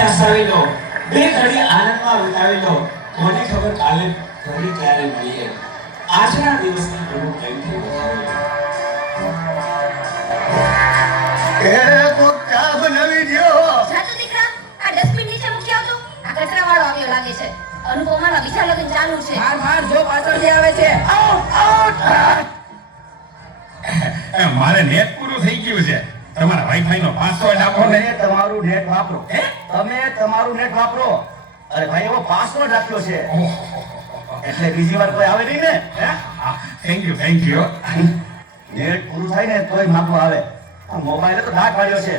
ને હસાવી લો, બે ઘડી આનંદમાં વિતાવી લો. કોને ખબર કાલે ઘડી ક્યારે મળીએ. આજના દિવસને ઘણું પ્રેમથી વધાવી લો. એ કોક ચા બનાવી દ્યો. જાતો દીકરા, આ ડસ્ટબિન નીચે મૂકી આવતો. આ કચરાવાળો આવ્યો લાગે છે. અનુપમાના બીજા લગ્ન ચાલુ છે. માર માર જો પાછળથી આવે છે. મારે નેટ પૂરું થઈ ગયું છે. તમારા વાઈફાઈ નો પાસવર્ડ આપો ને. તમે તમારું નેટ વાપરો. તમે તમારું નેટ વાપરો. અરે ભાઈ એવો પાસવર્ડ આપ્યો છે એટલે બીજી વાર કોઈ આવે નહીં ને. Thank you. નેટ પૂરું થાય ને તોય માગવા આવે. આ મોબાઈલે તો દાટ પાડ્યો છે.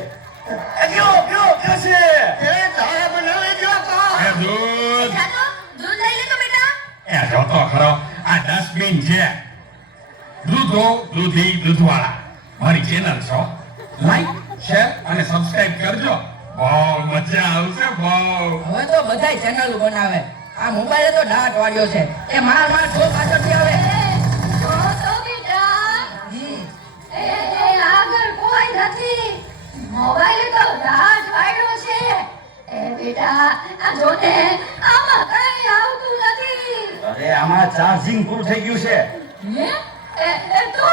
કયો છે એ ચા બનાવી દ્યો તો. એ દૂધ જાતો, દૂધ લઈ લેતો બેટા. એ જોતો ખરો આ ડસ્ટબિન છે. દૂધવાળા મારી ચેનલ છો. લાઈક શેર અને સબસ્ક્રાઇબ કરજો. બહુ મજા આવશે બહુ. હવે તો બધાય ચેનલ બનાવે. આ મોબાઈલે તો દાટ વાળ્યો છે. એ માર માર જો પાછળથી આવે. જો તો બેટા. એ આગળ કોઈ નથી. મોબાઈલે તો દાટ વાળ્યો છે. એ બેટા, આ જોને, આમાં કઈ આવતું નથી. અરે આમાં ચાર્જિંગ પૂરું થઈ ગયું છે. હે? એ તો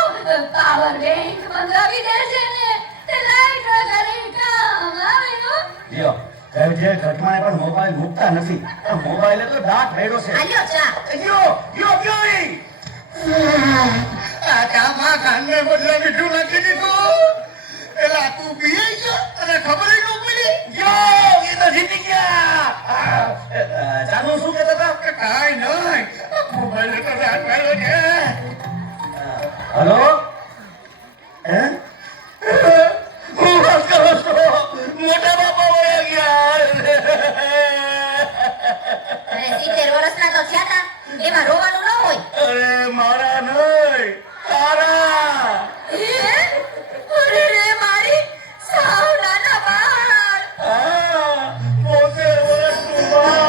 પાવર બેંક મંગાવી દેજે ને. તે લાઈટ વગર કામ આવે હો. લ્યો કઈ જે ઘટમાએ પણ મોબાઈલ મૂકતા નથી. પણ મોબાઈલે તો દાટ પાડ્યો છે. આલ્યો ચા. યો આ કામમાં કાનને બદલે મીઠું નાખી દીધું. એલા તું પીએ ગયો અને ખબર ય ન પડી. યો એ તો જીતી ગયા. ચાલો શું કહેતા હતા કે કાઈ નહીં મોબાઈલ તો દાટ પાડ્યો છે. હેલો હે હું વાત કરો છો. મોટા બાપા વયા ગયા. અરે 70 વર્ષના તો થયા તા. એમાં રોવાનું ન હોય. અરે મારા નહીં તારા. અરે રે મારી સાવ નાના બાળ. હા 70 વર્ષનું બાળ.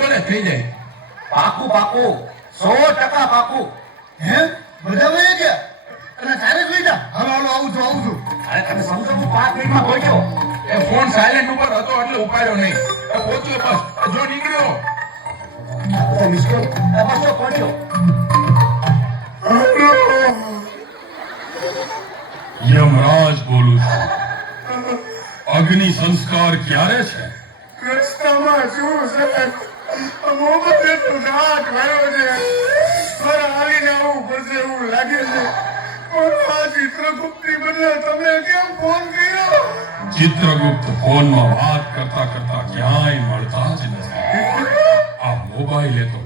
ભલે થઈ જાય. પાકું 100% પાકું. હે બધા વયા ગયા અને તારે જ લીધા. હાલો આવું છું. અરે તમે સમજો હું 5 મિનિટમાં પહોંચ્યો. એ ફોન સાયલેન્ટ ઉપર હતો એટલે ઉપાડ્યો નહીં. એ પહોંચ્યો બસ. જો નીકળ્યો. આ મિસ કોલ બસ તો પહોંચ્યો. યમરાજ બોલું છું. અગ્નિ સંસ્કાર ક્યારે છે? રસ્તામાં શું છે મોબાઈલ તો દાટ વાળ્યો છે. મારે હાલીને આવવું પડશે એવું લાગે છે. પણ આ ચિત્રગુપ્તની બદલે તમે કેમ ફોન કર્યો? ચિત્રગુપ્ત ફોનમાં વાત કરતા ક્યાંય મળતા જ નથી. આ મોબાઈલે તો